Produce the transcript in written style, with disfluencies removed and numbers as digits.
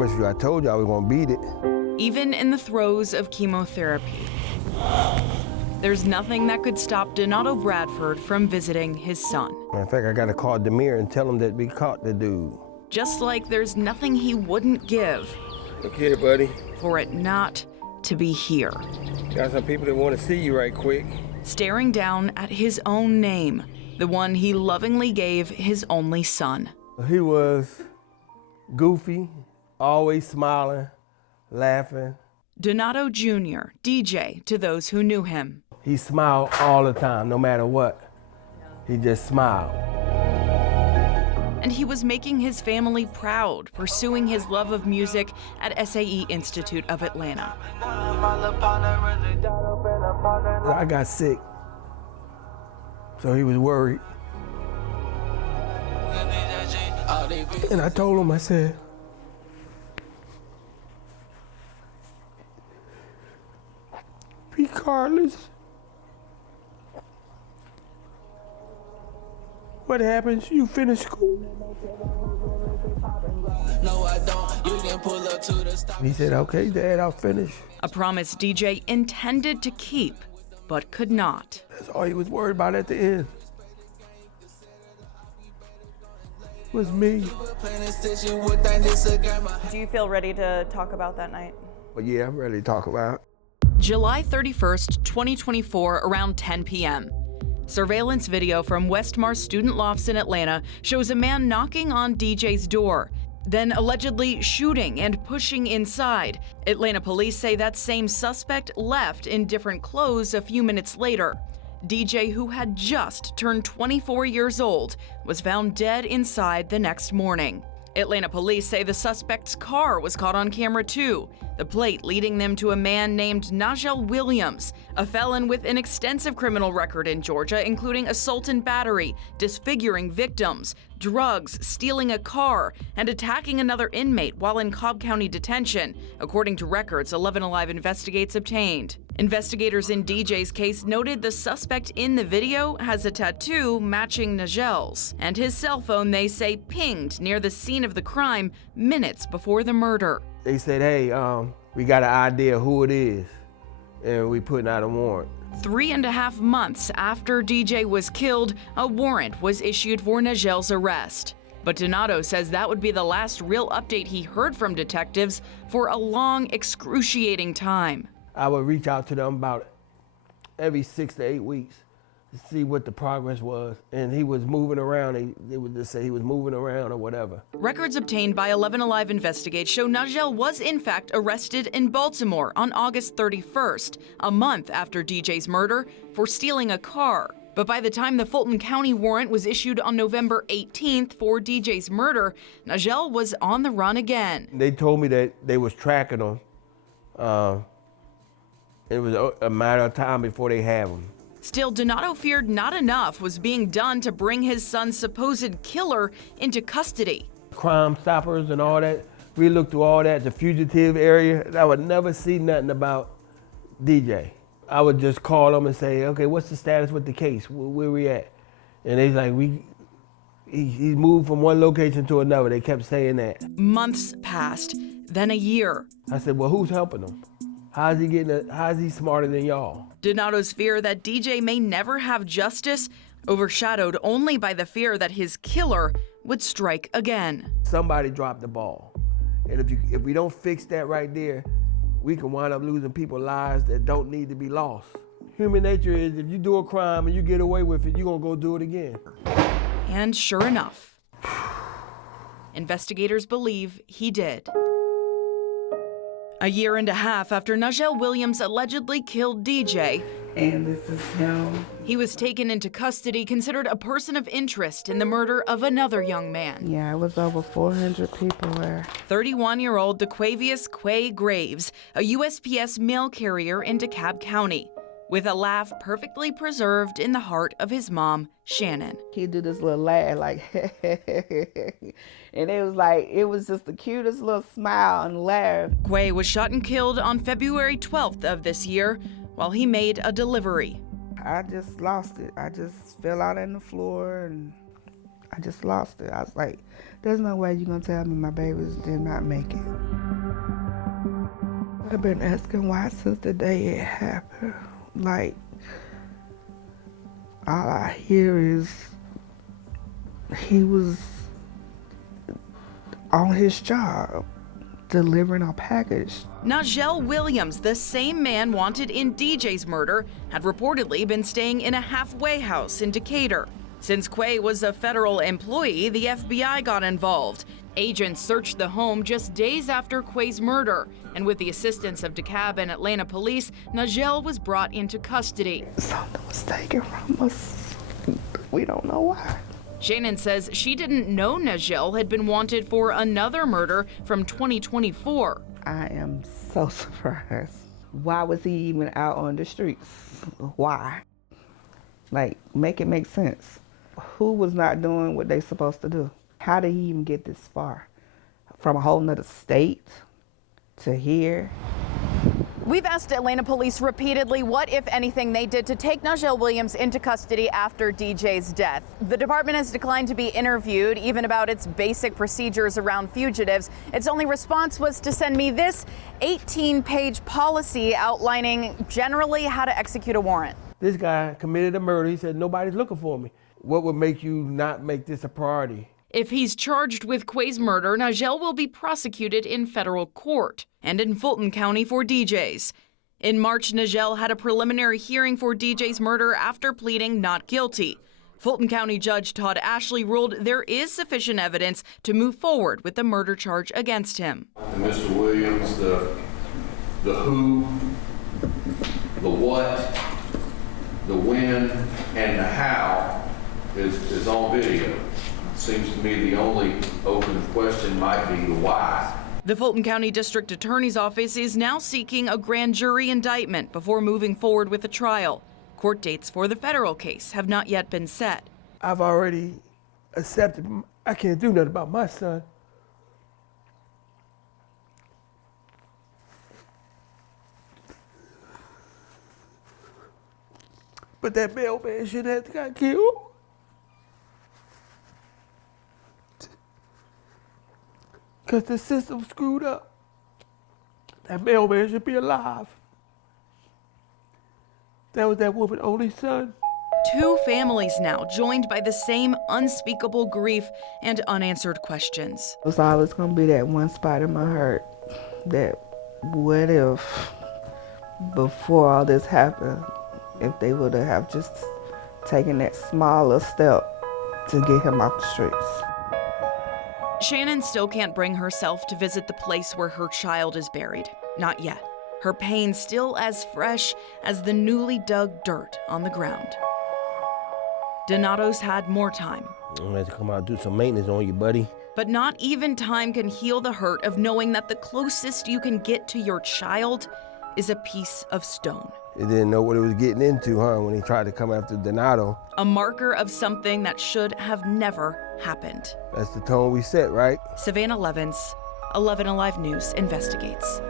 promise you, I told you I was gonna beat it. Even in the throes of chemotherapy, there's nothing that could stop Donato Bradford from visiting his son. Matter of fact, I gotta call Demir and tell him that we caught the dude. Just like there's nothing he wouldn't give Look here, buddy. for it not to be here. Got some people that want to see you right quick. Staring down at his own name, the one he lovingly gave his only son. He was goofy, always smiling, laughing. Donato Jr., DJ to those who knew him. He smiled all the time, no matter what. He just smiled. And he was making his family proud, pursuing his love of music at SAE Institute of Atlanta. I got sick, so he was worried. And I told him, I said, regardless what happens, you finish school. No, I don't. You can pull up to the stop. He said, okay, Dad, I'll finish. A promise DJ intended to keep, but could not. That's all he was worried about at the end. Was me. Do you feel ready to talk about that night? But yeah, I'm ready to talk about it. July 31st, 2024, around 10 p.m. Surveillance video from Westmar student lofts in Atlanta shows a man knocking on DJ's door, then allegedly shooting and pushing inside. Atlanta police say that same suspect left in different clothes a few minutes later. DJ, who had just turned 24 years old, was found dead inside the next morning. Atlanta police say the suspect's car was caught on camera too, the plate leading them to a man named Nahjel Williams, a felon with an extensive criminal record in Georgia, including assault and battery, disfiguring victims, drugs, stealing a car, and attacking another inmate while in Cobb County detention, according to records 11 Alive Investigates obtained. Investigators in DJ's case noted the suspect in the video has a tattoo matching Nahjel's, and his cell phone, they say, pinged near the scene of the crime minutes before the murder. They said, hey, we got an idea who it is, and we putting out a warrant. 3.5 months after DJ was killed, a warrant was issued for Nahjel's arrest. But Donato says that would be the last real update he heard from detectives for a long, excruciating time. I would reach out to them about every 6 to 8 weeks to see what the progress was. And he was moving around. They would just say he was moving around or whatever. Records obtained by 11 Alive Investigates show Nahjel was in fact arrested in Baltimore on August 31st, a month after DJ's murder, for stealing a car. But by the time the Fulton County warrant was issued on November 18th for DJ's murder, Nahjel was on the run again. They told me that they was tracking him. It was a matter of time before they have him. Still, Donato feared not enough was being done to bring his son's supposed killer into custody. Crime Stoppers and all that, we looked through all that, the fugitive area. I would never see nothing about DJ. I would just call them and say, okay, what's the status with the case? Where we at? And they like, he moved from one location to another. They kept saying that. Months passed, then a year. I said, well, who's helping him? How's he smarter than y'all? Donato's fear that DJ may never have justice, overshadowed only by the fear that his killer would strike again. Somebody dropped the ball. And if we don't fix that right there, we can wind up losing people's lives that don't need to be lost. Human nature is if you do a crime and you get away with it, you're gonna go do it again. And sure enough, investigators believe he did. A year and a half after Nahjel Williams allegedly killed DJ, and this is him. He was taken into custody, considered a person of interest in the murder of another young man. Yeah, it was over 400 people there. 31-year-old DeQuavius Quay Graves, a USPS mail carrier in DeKalb County, with a laugh perfectly preserved in the heart of his mom, Shannon. He'd do this little laugh like, and it was just the cutest little smile and laugh. Quay was shot and killed on February 12th of this year while he made a delivery. I just lost it. I just fell out on the floor and I just lost it. I was like, there's no way you're gonna tell me my babies did not make it. I've been asking why since the day it happened. Like, all I hear is he was on his job, delivering a package. Nahjel Williams, the same man wanted in DJ's murder, had reportedly been staying in a halfway house in Decatur. Since Quay was a federal employee, the FBI got involved. Agents searched the home just days after Quay's murder, and with the assistance of DeKalb and Atlanta police, Nahjel was brought into custody. Something was taken from us. We don't know why. Shannon says she didn't know Nahjel had been wanted for another murder from 2024. I am so surprised. Why was he even out on the streets? Why? Like, make it make sense. Who was not doing what they supposed to do? How did he even get this far? From a whole nother state to here? We've asked Atlanta police repeatedly what, if anything, they did to take Nahjel Williams into custody after DJ's death. The department has declined to be interviewed, even about its basic procedures around fugitives. Its only response was to send me this 18-page policy outlining generally how to execute a warrant. This guy committed a murder. He said, nobody's looking for me. What would make you not make this a priority? If he's charged with Quay's murder, Nahjel will be prosecuted in federal court and in Fulton County for DJ's. In March, Nahjel had a preliminary hearing for DJ's murder after pleading not guilty. Fulton County Judge Todd Ashley ruled there is sufficient evidence to move forward with the murder charge against him. And Mr. Williams, the who, the what, the when, and the how is on video. Seems to me the only open question might be the why. The Fulton County District Attorney's Office is now seeking a grand jury indictment before moving forward with a trial. Court dates for the federal case have not yet been set. I've already accepted. I can't do nothing about my son. But that mailman should have got killed. Because the system screwed up. That mailman should be alive. That was that woman's only son. Two families now joined by the same unspeakable grief and unanswered questions. It was always going to be that one spot in my heart that what if, before all this happened, if they would have just taken that smaller step to get him off the streets. Shannon still can't bring herself to visit the place where her child is buried. Not yet. Her pain still as fresh as the newly dug dirt on the ground. Donato's had more time. I'm going to come out and do some maintenance on you, buddy. But not even time can heal the hurt of knowing that the closest you can get to your child is a piece of stone. They didn't know what it was getting into, when he tried to come after Donato. A marker of something that should have never happened. That's the tone we set, right? Savannah Levins, 11 Alive News investigates.